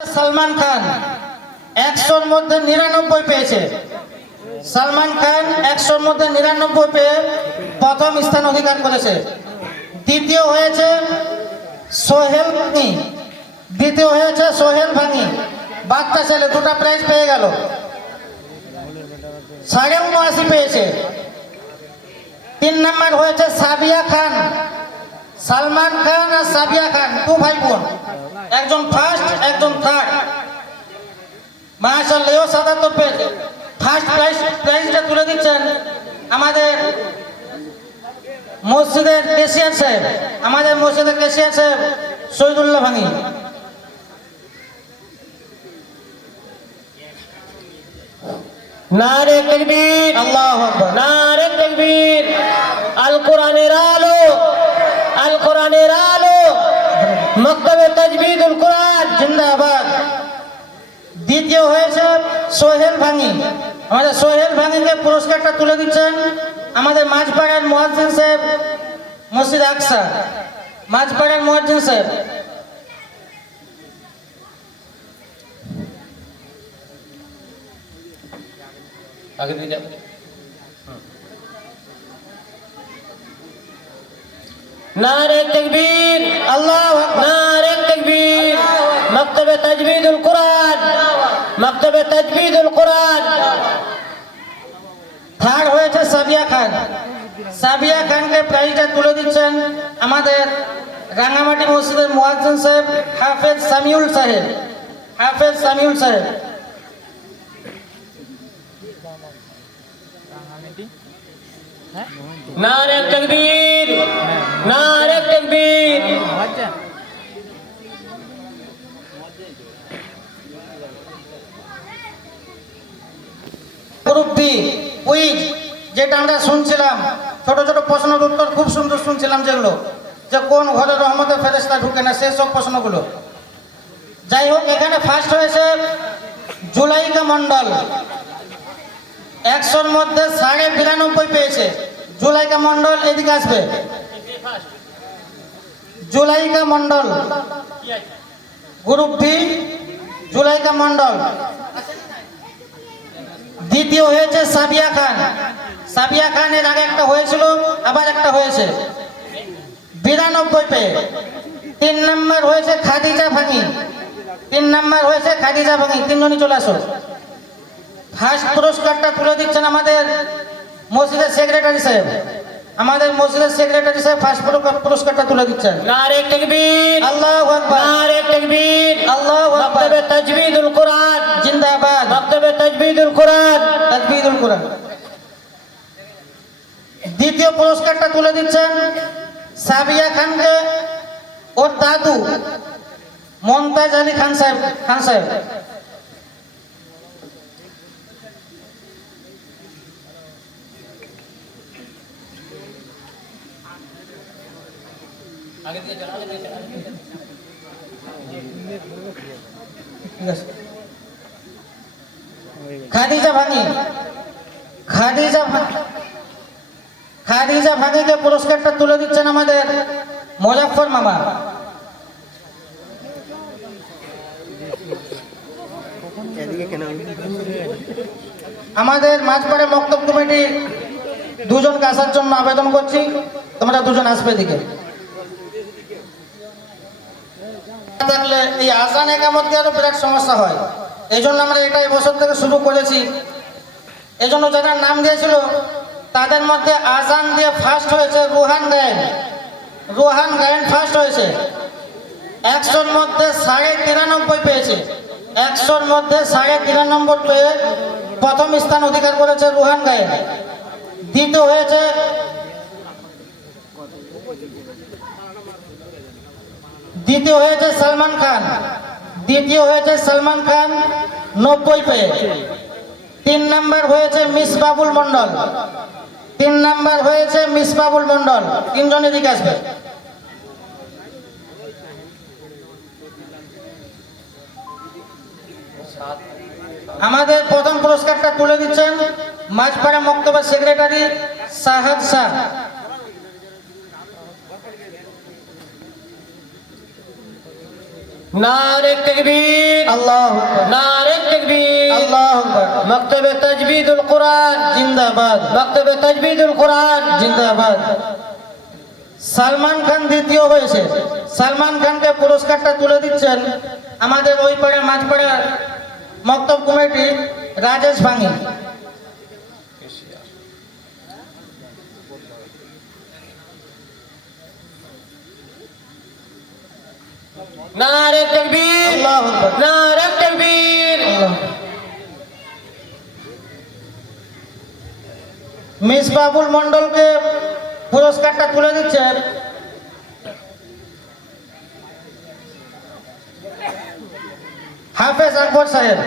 সালমান খান, একশোর মধ্যে নিরানব্বই পেয়েছে। সালমান খান একশোর মধ্যে নিরানব্বই পেয়ে প্রথম স্থান অধিকার করেছে। দ্বিতীয় হয়েছে সোহেল দ্বিতীয় হয়েছে সোহেল ভাঙি। বাচ্চা ছেলে দুটো প্রাইজ পেয়ে গেল। সাড়ে উনআশি পেয়েছে। তিন নম্বর হয়েছে সাবিয়া খান। সালমান খান আর সাবিয়া খান, দু ভাই বোন। একজন ফার্স্ট একজন থার্ড মার্শাল লেও সাতাত্তর পেয়েছে ফার্স্ট প্রাইজ প্রাইজটা তুলে দিচ্ছেন আমাদের মসজিদের কেশিয়ার সাহেব। আমাদের মসজিদের কেশিয়ার সাহেব শহীদুল্লাহ ভাঙি। নারে তকবীর। আল্লাহ আকবর। নারে তকবীর। আল কোরআনের আলো আল কোরআনের আলো। মক্তবে তাজবিদুল কোরআন, জিন্দাবাদ। দ্বিতীয় হয়েছে সোহেল ভাঙি আমাদের সোহেল ভাঙিকে পুরস্কারটা তুলে দিচ্ছেন আমাদের মাঝপাড়ার মোয়াজ্জিন সাহেব মসজিদ আকসা। মাঝপাড়ার মোয়াজ্জিন সাহেব। আগে দিয়ে যাবে। নারে তকবীর আল্লাহ নারে তকবীর। মক্তবে তাজবিদুল কোরআন মক্তবে তাজবিদুল কোরআন। থার্ড হয়েছে সাবিয়া খান। সাবিয়া খানকে প্রাইজটা তুলে দিচ্ছেন আমাদের রাঙামাটি মসজিদের মোয়াজ্জিন সাহেব হাফেজ সামিউল সাহেব। হাফেজ সামিউল সাহেব। নারে তকবীর। কুইজ যেটা আমরা শুনছিলাম, ছোট ছোট প্রশ্নের উত্তর খুব সুন্দর শুনছিলাম যেগুলো, যে কোন ঘরে রহমতে ফেরেস্তা ঢুকে না সেসব প্রশ্নগুলো। যাই হোক, এখানে ফার্স্ট হয়েছে জুলাইকা মণ্ডল। একশোর মধ্যে সাড়ে বিরানব্বই পেয়েছে। জুলাইকা মণ্ডল এদিকে আসবে। জুলাইকা মণ্ডল। Group B Julaika Mondal. দ্বিতীয় হয়েছে সাবিয়া খান। সাবিয়া খানের আগে একটা হয়েছিল আবার একটা হয়েছে। বিরানব্বই পেয়ে তিন নম্বর হয়েছে খাদিজা ভাঙি। তিন নম্বর হয়েছে খাদিজা ভাঙি। তিনজনই চলে আসো। ফার্স্ট পুরস্কারটা তুলে দিচ্ছেন আমাদের মসজিদের সেক্রেটারি সাহেব। আমাদের মসজিদের সেক্রেটারি সাহেব ফার্স্ট পুরস্কারটা তুলে দিচ্ছেন। নারে তকবীর। আল্লাহ আকবার। নারে তকবীর। আল্লাহ আকবার। তাজবিদুল কোরআন জিন্দাবাদ মক্তবে তাজবিদুল কোরআন তাকবীরুল কোরআন দ্বিতীয় পুরস্কারটা তুলে দিচ্ছেন, সাবিয়া খানকে ওর দাদু মমতাজ আলী খান সাহেব খান সাহেব ঠিক আছে। খাদিজা ভাঙি, খাদিজা ভা- খাদিজা ভাঙিকে পুরস্কারটা তুলে দিচ্ছেন আমাদের মুজাফর মামা। আমাদের মাঝপাড়ে মক্তব কমিটি দুজনকে আসার জন্য আবেদন করছি। তোমরা দুজন আসবে দিকে থাকলে এই আসান একামতকে আরও বিরাট সমস্যা হয়। এই জন্য আমরা এটা এই বছর থেকে শুরু করেছি। এই জন্য যারা নাম দিয়েছিল তাদের মধ্যে আজান দিয়ে ফার্স্ট হয়েছে, রুহান গায়েন। রুহান গায়েন ফার্স্ট হয়েছে। একশোর মধ্যে সাড়ে তিরানব্বই পেয়েছে। একশোর মধ্যে সাড়ে তিরানব্বই পেয়ে প্রথম স্থান অধিকার করেছে রুহান গায়েন। দ্বিতীয় হয়েছে দ্বিতীয় হয়েছে সালমান খান। দ্বিতীয় হয়েছে সালমান খান, নব্বই পেয়ে। তিন নাম্বার হয়েছে মিস বাবুল মন্ডল তিন নাম্বার হয়েছে মিস বাবুল মন্ডল তিনজন এদিকে আসবে। আমাদের প্রথম পুরস্কারটা তুলে দিচ্ছেন মাঝপাড়া মক্তবা সেক্রেটারি সাহাদ শাহ। নারে তকবীর আল্লাহ নারে তকবীর। আল্লাহ মক্তবে তাজবিদুল কোরআন জিন্দাবাদ। মক্তবে তাজবিদুল কোরআন জিন্দাবাদ। সালমান খান দ্বিতীয় হয়েছে সালমান খানকে পুরস্কারটা তুলে দিচ্ছেন আমাদের ওই পাড়া মাঝপাড়া মক্তব কমিটি রাজেশ ভাঙি। নারে তকবীর আল্লাহু আকবার। নারে তকবীর মিস বাবুল মন্ডলকে পুরস্কারটা তুলে দিচ্ছেন। হাফেজ আকবর সাহেব।